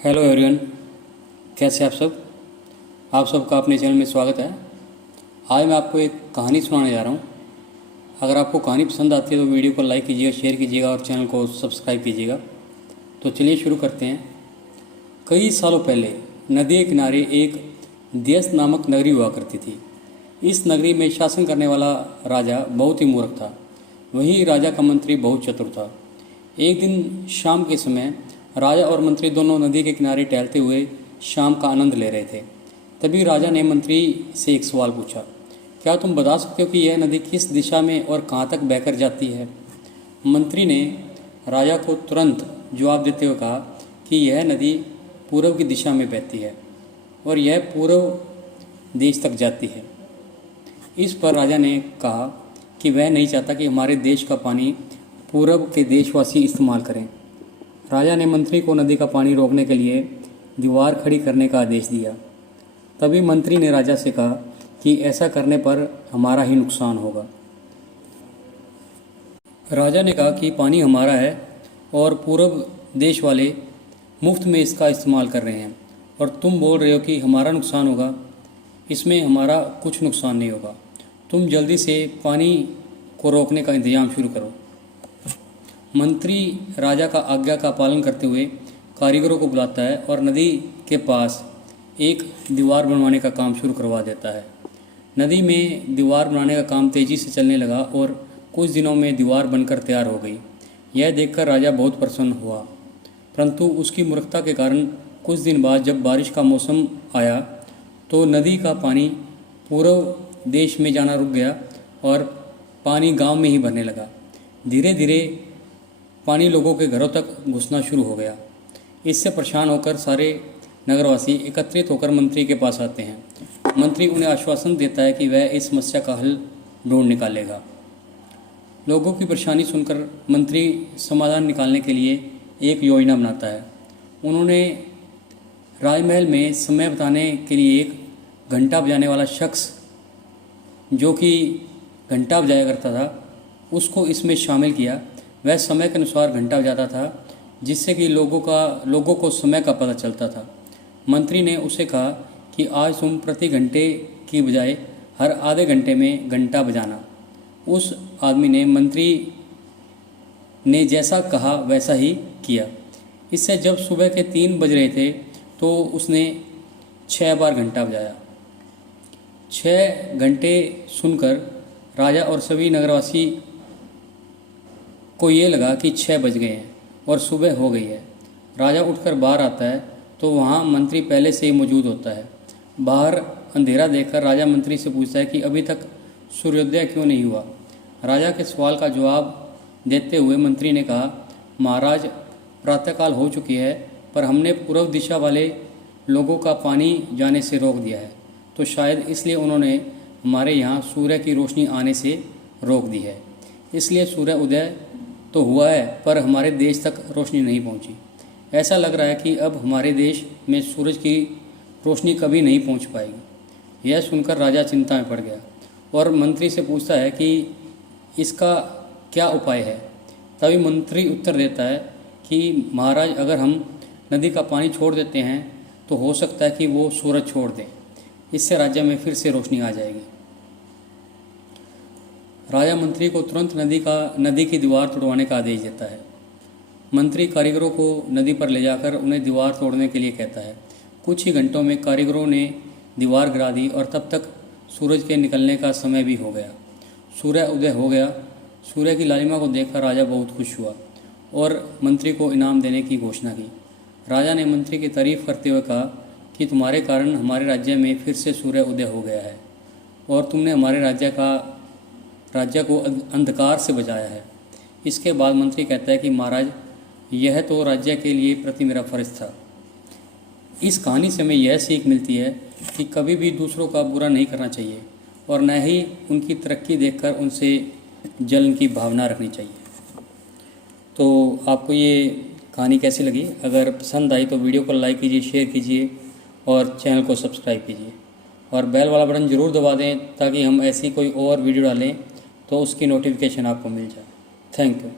Hello everyone, कैसे आप सब। आप सबका अपने चैनल में स्वागत है। आज मैं आपको एक कहानी सुनाने जा रहा हूँ। अगर आपको कहानी पसंद आती है तो वीडियो को लाइक कीजिएगा, शेयर कीजिएगा और चैनल को सब्सक्राइब कीजिएगा। तो चलिए शुरू करते हैं। कई सालों पहले नदी के किनारे एक देश नामक नगरी हुआ करती थी। इस नगरी में शासन करने वाला राजा बहुत ही मूर्ख था। वहीं राजा का मंत्री बहुत चतुर था। एक दिन शाम के समय राजा और मंत्री दोनों नदी के किनारे टहलते हुए शाम का आनंद ले रहे थे। तभी राजा ने मंत्री से एक सवाल पूछा, क्या तुम बता सकते हो कि यह नदी किस दिशा में और कहाँ तक बहकर जाती है। मंत्री ने राजा को तुरंत जवाब देते हुए कहा कि यह नदी पूर्व की दिशा में बहती है और यह पूर्व देश तक जाती है। इस पर राजा ने कहा कि वह नहीं चाहता कि हमारे देश का पानी पूर्व के देशवासी इस्तेमाल करें। राजा ने मंत्री को नदी का पानी रोकने के लिए दीवार खड़ी करने का आदेश दिया। तभी मंत्री ने राजा से कहा कि ऐसा करने पर हमारा ही नुकसान होगा। राजा ने कहा कि पानी हमारा है और पूर्व देश वाले मुफ्त में इसका इस्तेमाल कर रहे हैं और तुम बोल रहे हो कि हमारा नुकसान होगा। इसमें हमारा कुछ नुकसान नहीं होगा। तुम जल्दी से पानी को रोकने का इंतजाम शुरू करो। मंत्री राजा का आज्ञा का पालन करते हुए कारीगरों को बुलाता है और नदी के पास एक दीवार बनवाने का काम शुरू करवा देता है। नदी में दीवार बनाने का काम तेज़ी से चलने लगा और कुछ दिनों में दीवार बनकर तैयार हो गई। यह देखकर राजा बहुत प्रसन्न हुआ, परंतु उसकी मूर्खता के कारण कुछ दिन बाद जब बारिश का मौसम आया तो नदी का पानी पूर्व देश में जाना रुक गया और पानी गांव में ही भरने लगा। धीरे धीरे पानी लोगों के घरों तक घुसना शुरू हो गया। इससे परेशान होकर सारे नगरवासी एकत्रित होकर मंत्री के पास आते हैं। मंत्री उन्हें आश्वासन देता है कि वह इस समस्या का हल ढूंढ निकालेगा। लोगों की परेशानी सुनकर मंत्री समाधान निकालने के लिए एक योजना बनाता है। उन्होंने राजमहल में समय बताने के लिए एक घंटा बजाने वाला शख्स जो कि घंटा बजाया करता था उसको इसमें शामिल किया। वह समय के अनुसार घंटा बजाता था जिससे कि लोगों को समय का पता चलता था। मंत्री ने उसे कहा कि आज तुम प्रति घंटे की बजाय हर आधे घंटे में घंटा बजाना। उस आदमी ने मंत्री ने जैसा कहा वैसा ही किया। इससे जब सुबह के 3 बज रहे थे तो उसने 6 बार घंटा बजाया। 6 घंटे सुनकर राजा और सभी नगरवासी को ये लगा कि 6 बज गए हैं और सुबह हो गई है। राजा उठकर बाहर आता है तो वहाँ मंत्री पहले से ही मौजूद होता है। बाहर अंधेरा देखकर राजा मंत्री से पूछता है कि अभी तक सूर्योदय क्यों नहीं हुआ। राजा के सवाल का जवाब देते हुए मंत्री ने कहा, महाराज प्रातःकाल हो चुकी है पर हमने पूर्व दिशा वाले लोगों का पानी जाने से रोक दिया है, तो शायद इसलिए उन्होंने हमारे यहाँ सूर्य की रोशनी आने से रोक दी है। इसलिए सूर्य उदय तो हुआ है पर हमारे देश तक रोशनी नहीं पहुंची। ऐसा लग रहा है कि अब हमारे देश में सूरज की रोशनी कभी नहीं पहुंच पाएगी। यह सुनकर राजा चिंता में पड़ गया और मंत्री से पूछता है कि इसका क्या उपाय है। तभी मंत्री उत्तर देता है कि महाराज, अगर हम नदी का पानी छोड़ देते हैं तो हो सकता है कि वो सूरज छोड़ दें। इससे राज्य में फिर से रोशनी आ जाएगी। राजा मंत्री को तुरंत नदी की दीवार तोड़वाने का आदेश देता है। मंत्री कारीगरों को नदी पर ले जाकर उन्हें दीवार तोड़ने के लिए कहता है। कुछ ही घंटों में कारीगरों ने दीवार गिरा दी और तब तक सूरज के निकलने का समय भी हो गया। सूर्य उदय हो गया। सूर्य की लालिमा को देखकर राजा बहुत खुश हुआ और मंत्री को इनाम देने की घोषणा की। राजा ने मंत्री की तारीफ करते हुए कहा कि तुम्हारे कारण हमारे राज्य में फिर से सूर्य उदय हो गया है और तुमने हमारे राज्य को अंधकार से बचाया है। इसके बाद मंत्री कहता है कि महाराज, यह तो राज्य के लिए प्रति मेरा फर्ज था। इस कहानी से हमें यह सीख मिलती है कि कभी भी दूसरों का बुरा नहीं करना चाहिए और न ही उनकी तरक्की देखकर उनसे जलन की भावना रखनी चाहिए। तो आपको ये कहानी कैसी लगी? अगर पसंद आई तो वीडियो को लाइक कीजिए, शेयर कीजिए और चैनल को सब्सक्राइब कीजिए और बेल वाला बटन ज़रूर दबा दें ताकि हम ऐसी कोई और वीडियो डालें तो उसकी नोटिफिकेशन आपको मिल जाए। Thank you.